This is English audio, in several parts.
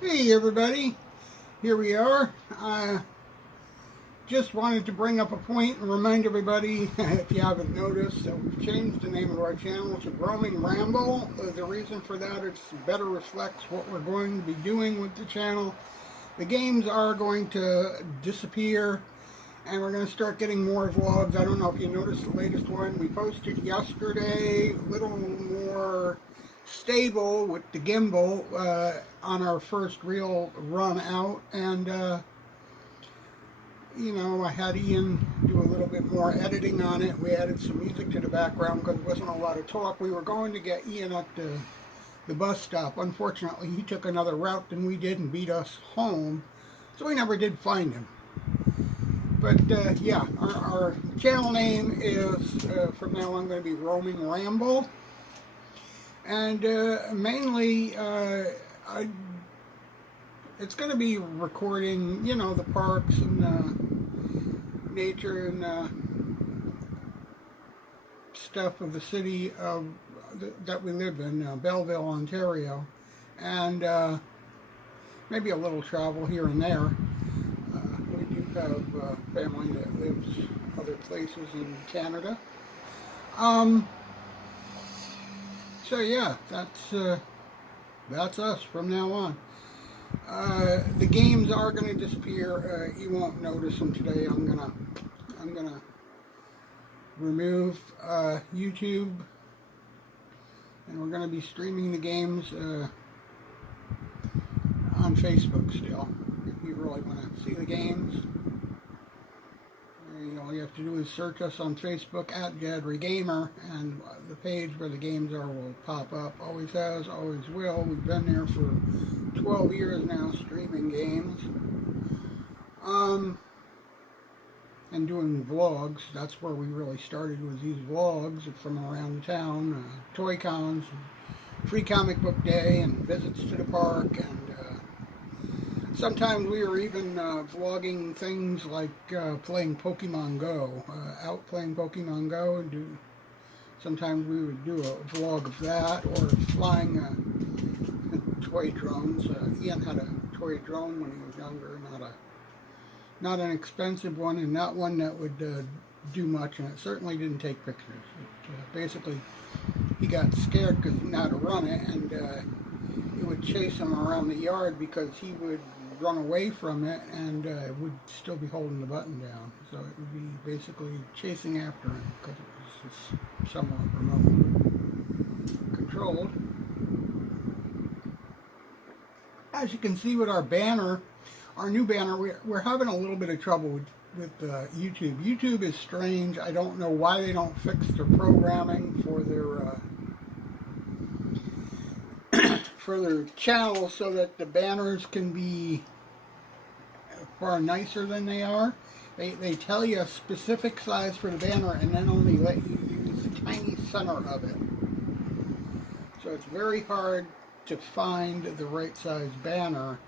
Hey everybody, here we are. I just wanted to bring up a point and remind everybody, if you haven't noticed, that we've changed the name of our channel to Roaming Ramble. The reason for that is to better reflects what we're going to be doing with the channel. The games are going to disappear and we're going to start getting more vlogs. I don't know if you noticed the latest one we posted yesterday, a little more stable with the gimbal on our first real run out, and you know, I had Ian do a little bit more editing on it. We added some music to the background because there wasn't a lot of talk. We were going to get Ian at the bus stop. Unfortunately, he took another route than we did and beat us home, so we never did find him. But yeah, our channel name is from now on going to be Roaming Ramble. And mainly, it's going to be recording, you know, the parks and nature and stuff of the city of that we live in, Belleville, Ontario, and maybe a little travel here and there. We do have family that lives other places in Canada. So yeah, that's us from now on. The games are going to disappear. You won't notice them today. I'm gonna remove YouTube, and we're going to be streaming the games on Facebook still. If you really want to see the games, all you have to do is search us on Facebook at JadryGamer, and the page where the games are will pop up. Always has, always will. We've been there for 12 years now, streaming games. And doing vlogs. That's where we really started, was these vlogs from around the town. Toy cons, free comic book day, and visits to the park, and sometimes we were even vlogging things like playing Pokemon Go, out playing Pokemon Go, and sometimes we would do a vlog of that, or flying toy drones. Ian had a toy drone when he was younger, not an expensive one, and not one that would do much, and it certainly didn't take pictures. Basically, he got scared because he didn't know how to run it, and it would chase him around the yard because he would run away from it and would still be holding the button down. So it would be basically chasing after him because it was just somewhat remote controlled. As you can see with our banner, our new banner, we're having a little bit of trouble with YouTube. YouTube is strange. I don't know why they don't fix their programming for their channel so that the banners can be far nicer than they are. They tell you a specific size for the banner and then only let you use the tiny center of it. So it's very hard to find the right size banner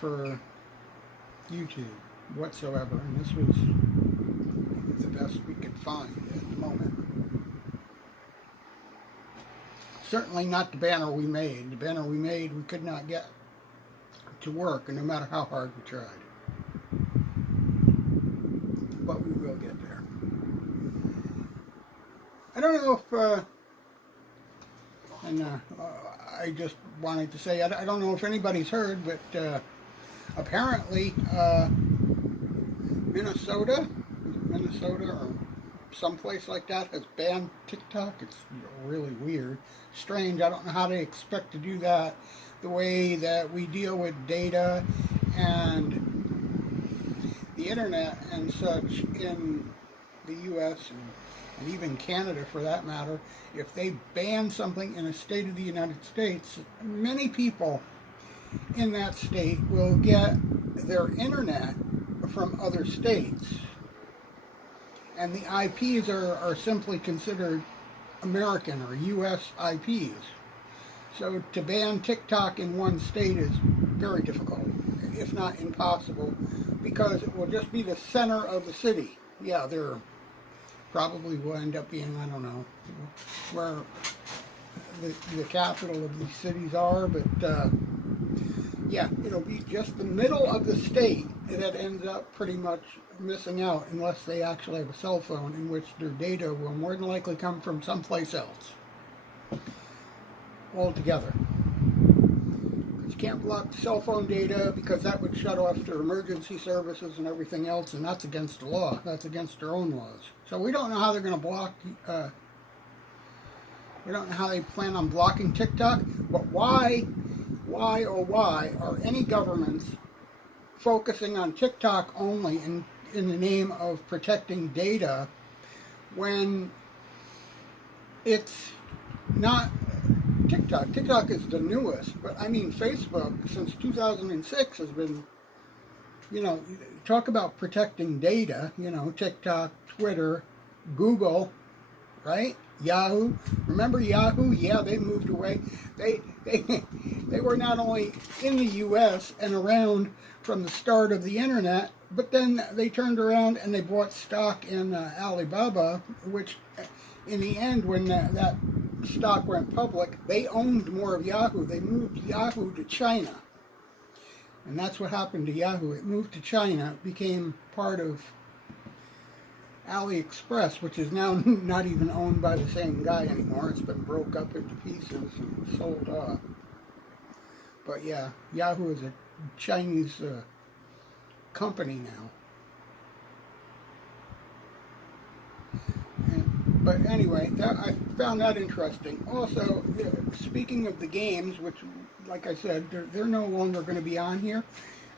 for YouTube whatsoever, and this was the best we could find at the moment. Certainly not the banner we made. The banner we made we could not get to work, and no matter how hard we tried. But we will get there. I don't know if, I just wanted to say, I don't know if anybody's heard, but apparently Minnesota or someplace like that has banned TikTok. It's really weird, strange. I don't know how they expect to do that the way that we deal with data and the internet and such in the US and even Canada for that matter. If they ban something in a state of the United States, many people in that state will get their internet from other states, and the IPs are simply considered American or US IPs. So to ban TikTok in one state is very difficult, if not impossible, because it will just be the center of the city. Yeah, there probably will end up being, I don't know, where the capital of these cities are, but yeah, it'll be just the middle of the state that ends up pretty much missing out unless they actually have a cell phone, in which their data will more than likely come from someplace else altogether. You can't block cell phone data because that would shut off their emergency services and everything else, and that's against the law. That's against their own laws. So we don't know how they're going to block. We don't know how they plan on blocking TikTok. But why are any governments focusing on TikTok only in the name of protecting data when it's not TikTok? TikTok is the newest, but I mean Facebook since 2006 has been, talk about protecting data, TikTok, Twitter, Google, right? Yahoo. Remember Yahoo? Yeah, they moved away. They were not only in the U.S. and around from the start of the internet, but then they turned around and they bought stock in Alibaba, which in the end, when that stock went public, they owned more of Yahoo. They moved Yahoo to China. And that's what happened to Yahoo. It moved to China, became part of AliExpress, which is now not even owned by the same guy anymore. It's been broke up into pieces and sold off. But yeah, Yahoo is a Chinese company now. But anyway, I found that interesting. Also, speaking of the games, which, like I said, they're no longer going to be on here.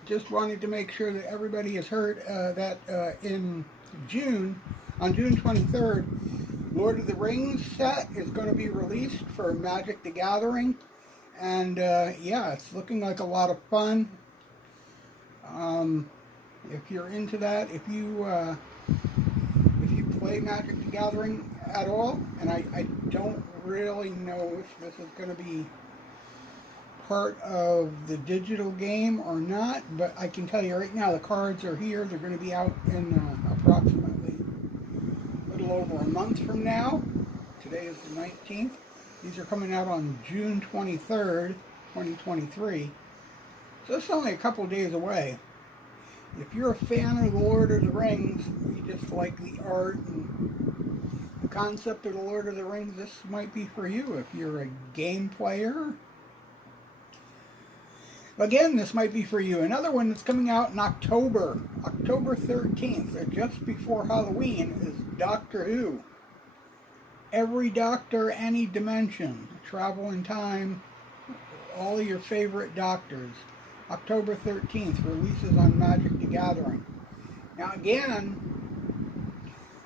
Just wanted to make sure that everybody has heard that in June, on June 23rd, Lord of the Rings set is going to be released for Magic the Gathering. And yeah, it's looking like a lot of fun. If you're into that, if you play Magic the Gathering at all, and I don't really know if this is going to be part of the digital game or not, but I can tell you right now the cards are here. They're going to be out in approximately a little over a month from now. Today is the 19th. These are coming out on June 23rd, 2023. So it's only a couple of days away. If you're a fan of The Lord of the Rings, you just like the art and the concept of The Lord of the Rings, this might be for you. If you're a game player, again, this might be for you. Another one that's coming out in October 13th, just before Halloween, is Doctor Who. Every Doctor, any dimension, travel in time, all of your favorite doctors. October 13th, releases on Magic the Gathering. Now again,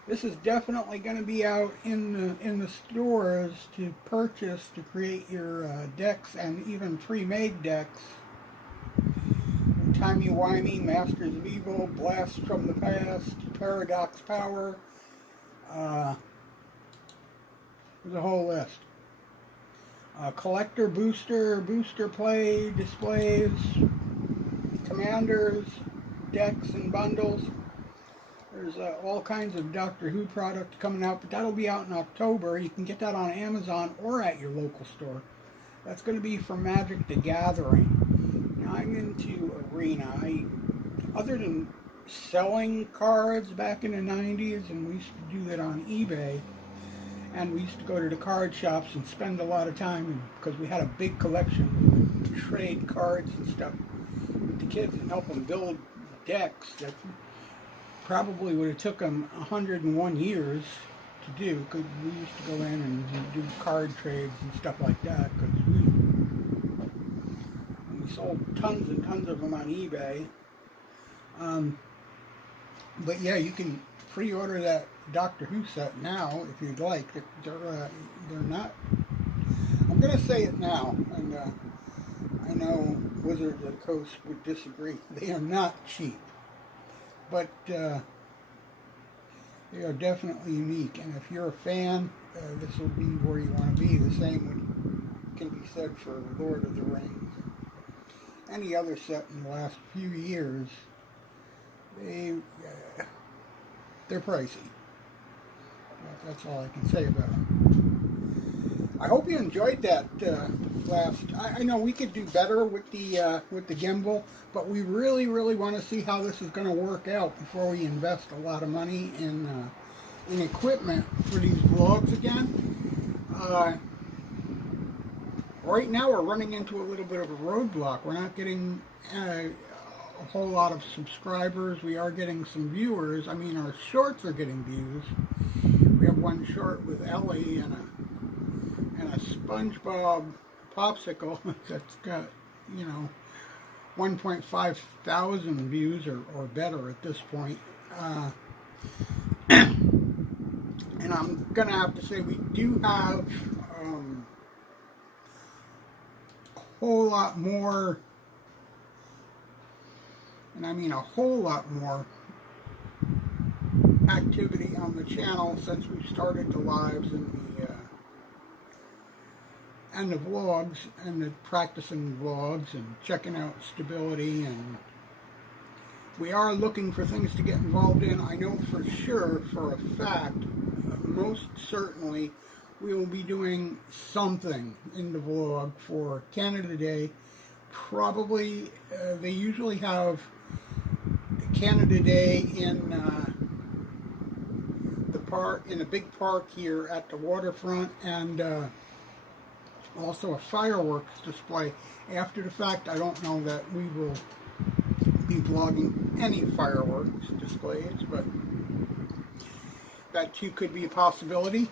this is definitely going to be out in the stores to purchase to create your decks, and even pre-made decks. Timey-wimey, Masters of Evil, Blast from the Past, Paradox Power. There's a whole list. Collector booster play, displays, commanders, decks and bundles. There's all kinds of Doctor Who product coming out, but that'll be out in October. You can get that on Amazon or at your local store. That's going to be for Magic the Gathering. Now, I'm into Arena. Other than selling cards back in the 90s, and we used to do that on eBay, and we used to go to the card shops and spend a lot of time, because we had a big collection. We would trade cards and stuff with the kids and help them build decks that probably would have took them 101 years to do, because we used to go in and do card trades and stuff like that, because we sold tons and tons of them on eBay. But yeah, you can pre-order that Doctor Who set now if you'd like. They're not, I'm going to say it now, and I know Wizards of the Coast would disagree. They are not cheap, but they are definitely unique, and if you're a fan, this will be where you want to be. The same can be said for Lord of the Rings. Any other set in the last few years, they're pricey. That's all I can say about them. I hope you enjoyed that last. I know we could do better with the gimbal, but we really want to see how this is going to work out before we invest a lot of money in equipment for these vlogs again. Right now we're running into a little bit of a roadblock. We're not getting a whole lot of subscribers. We are getting some viewers. I mean, our shorts are getting views. We have one short with Ellie and a SpongeBob popsicle that's got, 1.5 thousand views or better at this point. And I'm gonna have to say we do have a whole lot more, and I mean a whole lot more activity on the channel since we started the lives and the vlogs and the practicing vlogs and checking out stability, and we are looking for things to get involved in. I know for sure, for a fact, most certainly we will be doing something in the vlog for Canada Day. Probably they usually have Canada Day in the park, in a big park here at the waterfront, and also a fireworks display. After the fact, I don't know that we will be vlogging any fireworks displays, but that too could be a possibility.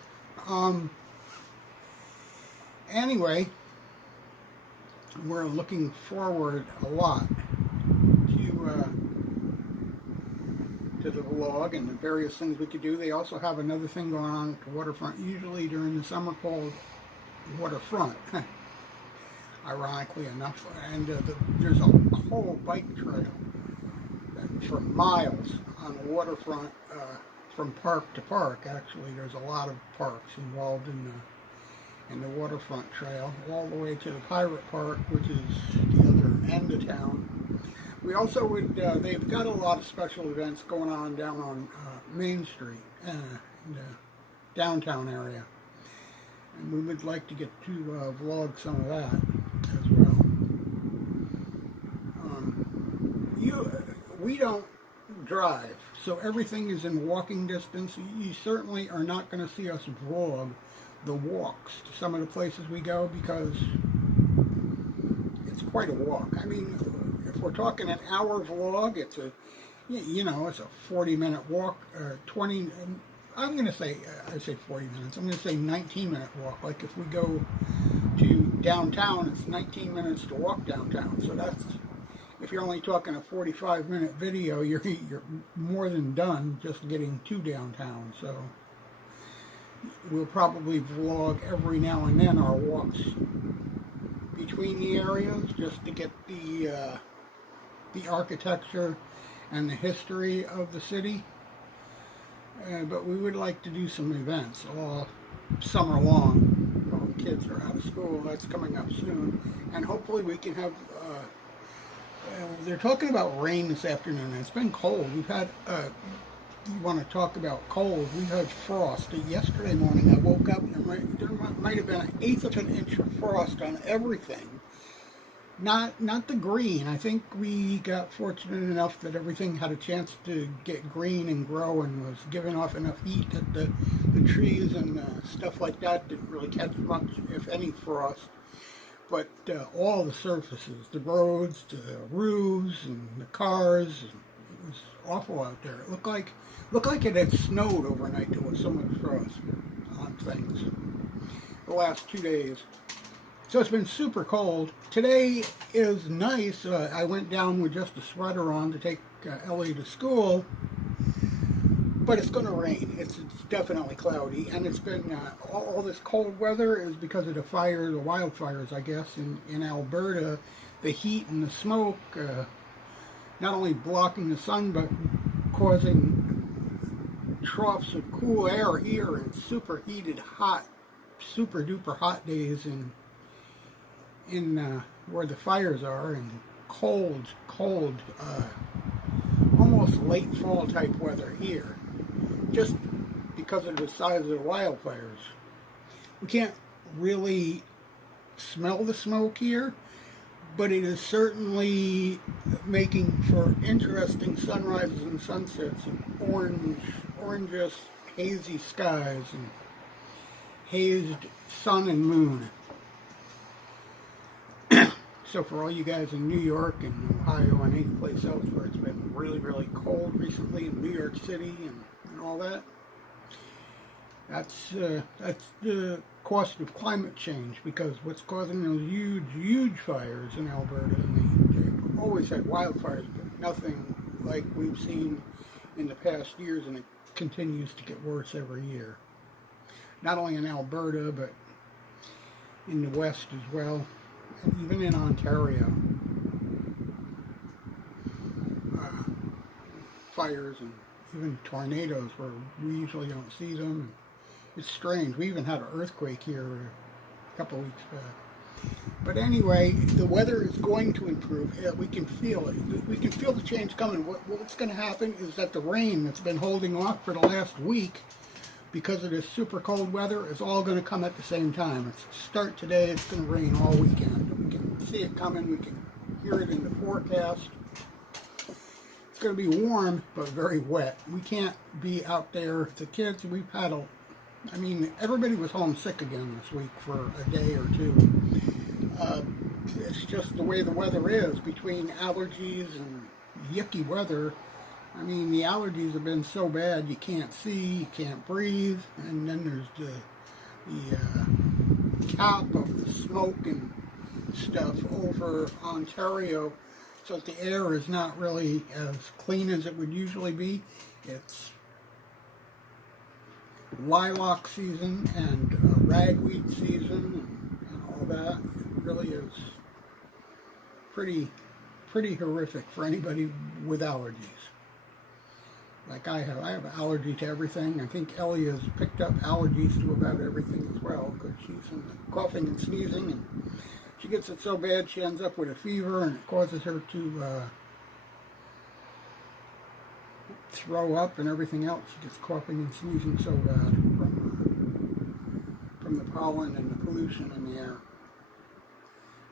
Anyway, we're looking forward a lot to the vlog and the various things we could do. They also have another thing going on at the waterfront, usually during the summer, called Waterfront, ironically enough, and there's a whole bike trail for miles on the waterfront, from park to park. Actually, there's a lot of parks involved in the waterfront trail, all the way to the Pirate Park, which is the other end of town. We also would, they've got a lot of special events going on down on Main Street, in the downtown area. And we would like to get to vlog some of that as well. We don't drive, so everything is in walking distance. You certainly are not going to see us vlog the walks to some of the places we go, because it's quite a walk. I mean, if we're talking an hour vlog, it's a, it's a 40-minute walk, 20. I'm going to say, I say 40 minutes, I'm going to say 19-minute walk. Like if we go to downtown, it's 19 minutes to walk downtown. So that's, if you're only talking a 45-minute video, you're more than done just getting to downtown. So we'll probably vlog every now and then our walks between the areas, just to get the architecture and the history of the city. But we would like to do some events all summer long while the kids are out of school. That's coming up soon. And hopefully we can have, they're talking about rain this afternoon. It's been cold. We've had, you want to talk about cold, we've had frost. Yesterday morning I woke up and there might have been an eighth of an inch of frost on everything. Not the green. I think we got fortunate enough that everything had a chance to get green and grow and was giving off enough heat that the trees and stuff like that didn't really catch much, if any, frost. But all the surfaces, the roads, the roofs, and the cars, it was awful out there. It looked like it had snowed overnight. There was so much frost on things the last 2 days. So it's been super cold. Today is nice. I went down with just a sweater on to take Ellie to school, but it's going to rain. It's definitely cloudy, and it's been all this cold weather is because of the wildfires, I guess, in Alberta. The heat and the smoke, not only blocking the sun, but causing troughs of cool air here and super heated, hot, super duper hot days in where the fires are, and cold, almost late fall type weather here, just because of the size of the wildfires. We can't really smell the smoke here, but it is certainly making for interesting sunrises and sunsets and oranges, hazy skies and hazed sun and moon. So for all you guys in New York and Ohio and any place else where it's been really, really cold recently in New York City and all that, that's the cost of climate change, because what's causing those huge fires in Alberta, and they always had wildfires, but nothing like we've seen in the past years, and it continues to get worse every year. Not only in Alberta, but in the West as well, and even in Ontario. Fires and even tornadoes where we usually don't see them. It's strange. We even had an earthquake here a couple of weeks back. But anyway, the weather is going to improve. We can feel it. We can feel the change coming. What's going to happen is that the rain that's been holding off for the last week because of this super cold weather is all going to come at the same time. It's start today. It's going to rain all weekend. We can see it coming. We can hear it in the forecast. It's going to be warm, but very wet. We can't be out there. The kids, we've had everybody was homesick again this week for a day or two. It's just the way the weather is, between allergies and yucky weather. I mean, the allergies have been so bad you can't see, you can't breathe, and then there's the cap of the smoke and stuff over Ontario, so that the air is not really as clean as it would usually be. It's lilac season and ragweed season and all that. It really is pretty horrific for anybody with allergies. Like I have an allergy to everything. I think Ellie has picked up allergies to about everything as well, because she's coughing and sneezing, and she gets it so bad she ends up with a fever, and it causes her to throw up and everything else. She gets coughing and sneezing so bad from the pollen and the pollution in the air.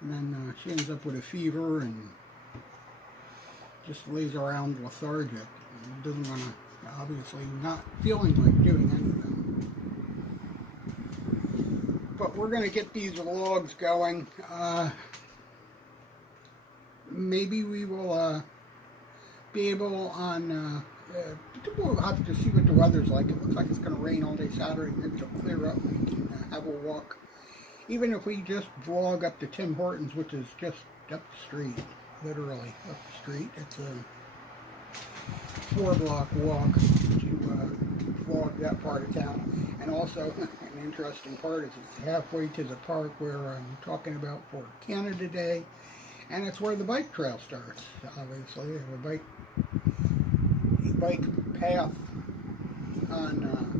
And then she ends up with a fever and just lays around lethargic. And doesn't want to, obviously not feeling like doing anything. But we're going to get these vlogs going. Maybe we will be able on... we'll have to see what the weather's like. It looks like it's going to rain all day Saturday. Maybe it'll clear up and we can have a walk. Even if we just vlog up to Tim Hortons, which is just up the street, literally up the street. It's a 4-block walk to vlog that part of town. And also, an interesting part is it's halfway to the park where I'm talking about for Canada Day, and it's where the bike trail starts. Obviously, we have a bike path on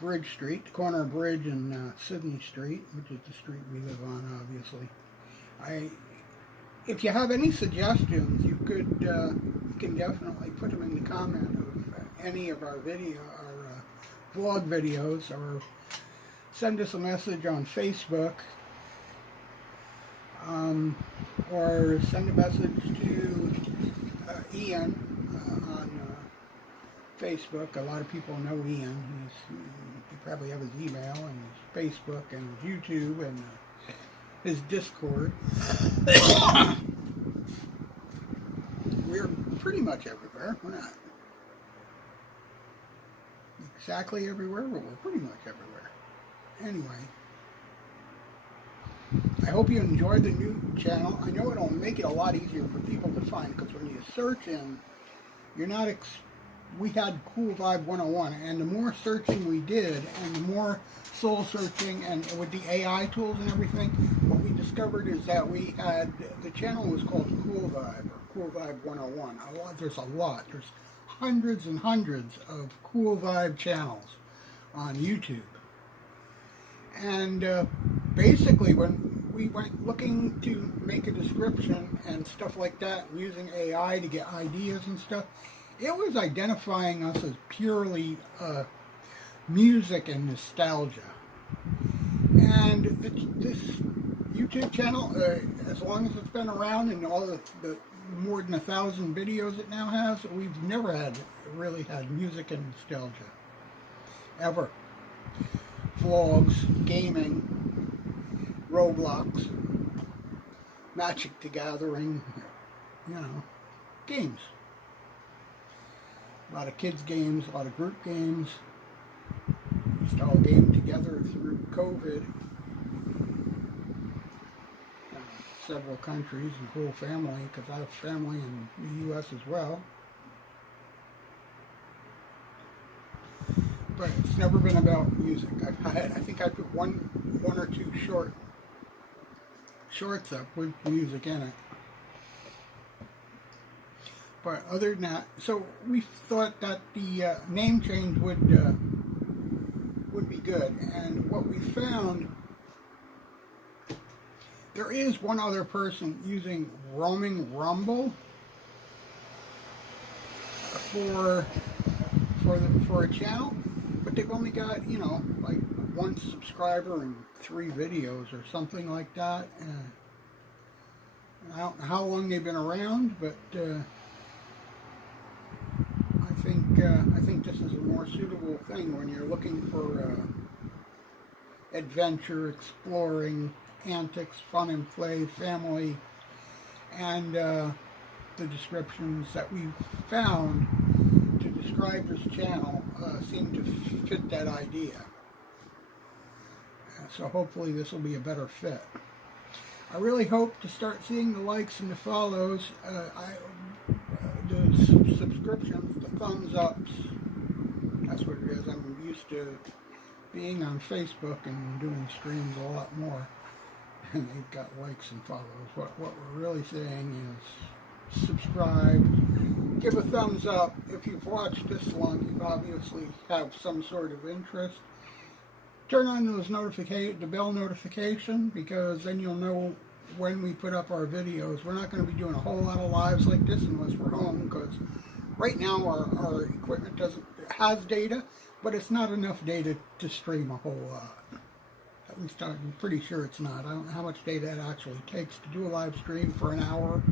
Bridge Street, the corner of Bridge and Sydney Street, which is the street we live on, obviously. If you have any suggestions, you can definitely put them in the comment of any of our vlog videos, or send us a message on Facebook, or send a message to Ian on Facebook. A lot of people know Ian. You probably have his email and his Facebook and his YouTube and his Discord. We're pretty much everywhere. We're not exactly everywhere, but we're pretty much everywhere. Anyway, I hope you enjoyed the new channel. I know it'll make it a lot easier for people to find, because when you search in, you're not... we had Cool Vibe 101, and the more searching we did, and the more soul searching, and with the AI tools and everything, what we discovered is that we had, the channel was called Cool Vibe, or Cool Vibe 101. There's a lot. There's hundreds and hundreds of Cool Vibe channels on YouTube. And basically, when we went looking to make a description and stuff like that, using AI to get ideas and stuff, it was identifying us as purely music and nostalgia. And this YouTube channel, as long as it's been around and all the more than 1,000 videos it now has, we've never really had music and nostalgia. Ever. Vlogs, gaming, Roblox, Magic the Gathering, you know, games. A lot of kids games, a lot of group games. We used to all game together through COVID. Several countries and whole family, because I have family in the U.S. as well. But it's never been about music. I think I put one or two shorts up with music in it. But other than that, so we thought that the name change would be good. And what we found, there is one other person using Rumble for a channel, but they've only got, you know, like 1 subscriber and 3 videos or something like that. I don't know how long they've been around, but I think this is a more suitable thing when you're looking for adventure, exploring, antics, fun and play, family, and the descriptions that we've found to describe this channel seem to fit that idea. So hopefully this will be a better fit. I really hope to start seeing the likes and the follows, the subscriptions, the thumbs ups. That's what it is. I'm used to being on Facebook and doing streams a lot more. And they've got likes and follows. What we're really saying is subscribe, give a thumbs up. If you've watched this long, you obviously have some sort of interest. Turn on those the bell notification, because then you'll know when we put up our videos. We're not going to be doing a whole lot of lives like this unless we're home, because right now our equipment has data, but it's not enough data to stream a whole lot. At least I'm pretty sure it's not. I don't know how much data it actually takes to do a live stream for an hour.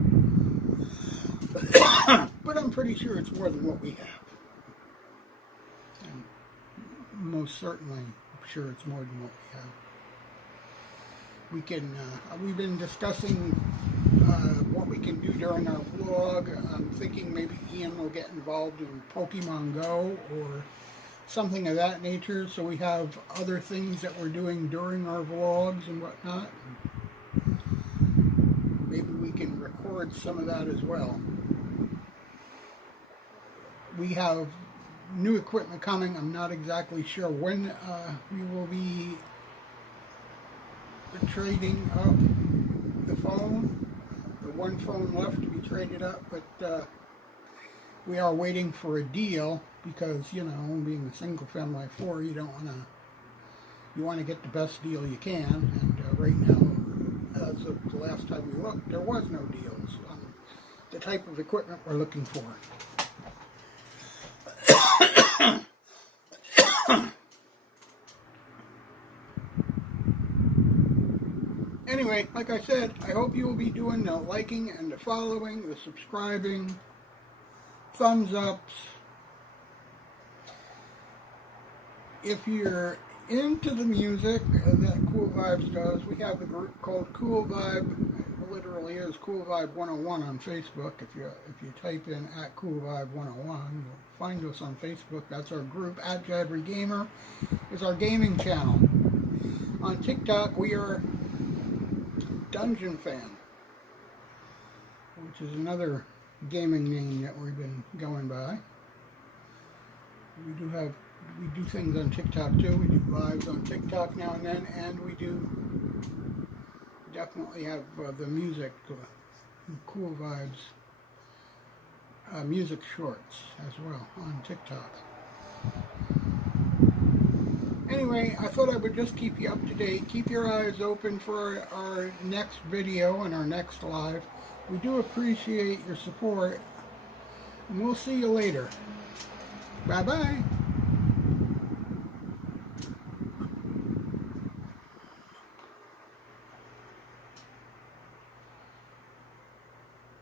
But I'm pretty sure it's more than what we have. And most certainly, I'm sure it's more than what we have. We've been discussing what we can do during our vlog. I'm thinking maybe Ian will get involved in Pokemon Go or something of that nature, so we have other things that we're doing during our vlogs and whatnot. Maybe we can record some of that as well. We have new equipment coming. I'm not exactly sure when we will be trading up the phone. The one phone left to be traded up, but we are waiting for a deal, because, you know, being a single family of 4, you want to get the best deal you can, and right now, as of the last time we looked, there was no deals on the type of equipment we're looking for. Anyway, like I said, I hope you will be doing the liking and the following, the subscribing, thumbs ups. If you're into the music that Cool Vibes does, we have a group called Cool Vibe. It literally is Cool Vibe 101 on Facebook. If you type in @Cool Vibe 101, you'll find us on Facebook. That's our group. @JadryGamer is our gaming channel. On TikTok, we are Dungeon Fan, which is another gaming name that we've been going by. We do things on TikTok too. We do lives on TikTok now and then, and we do definitely have the music, Cool Vibes music shorts as well on TikTok. Anyway, I thought I would just keep you up to date. Keep your eyes open for our next video and our next live. We do appreciate your support, and we'll see you later. Bye-bye.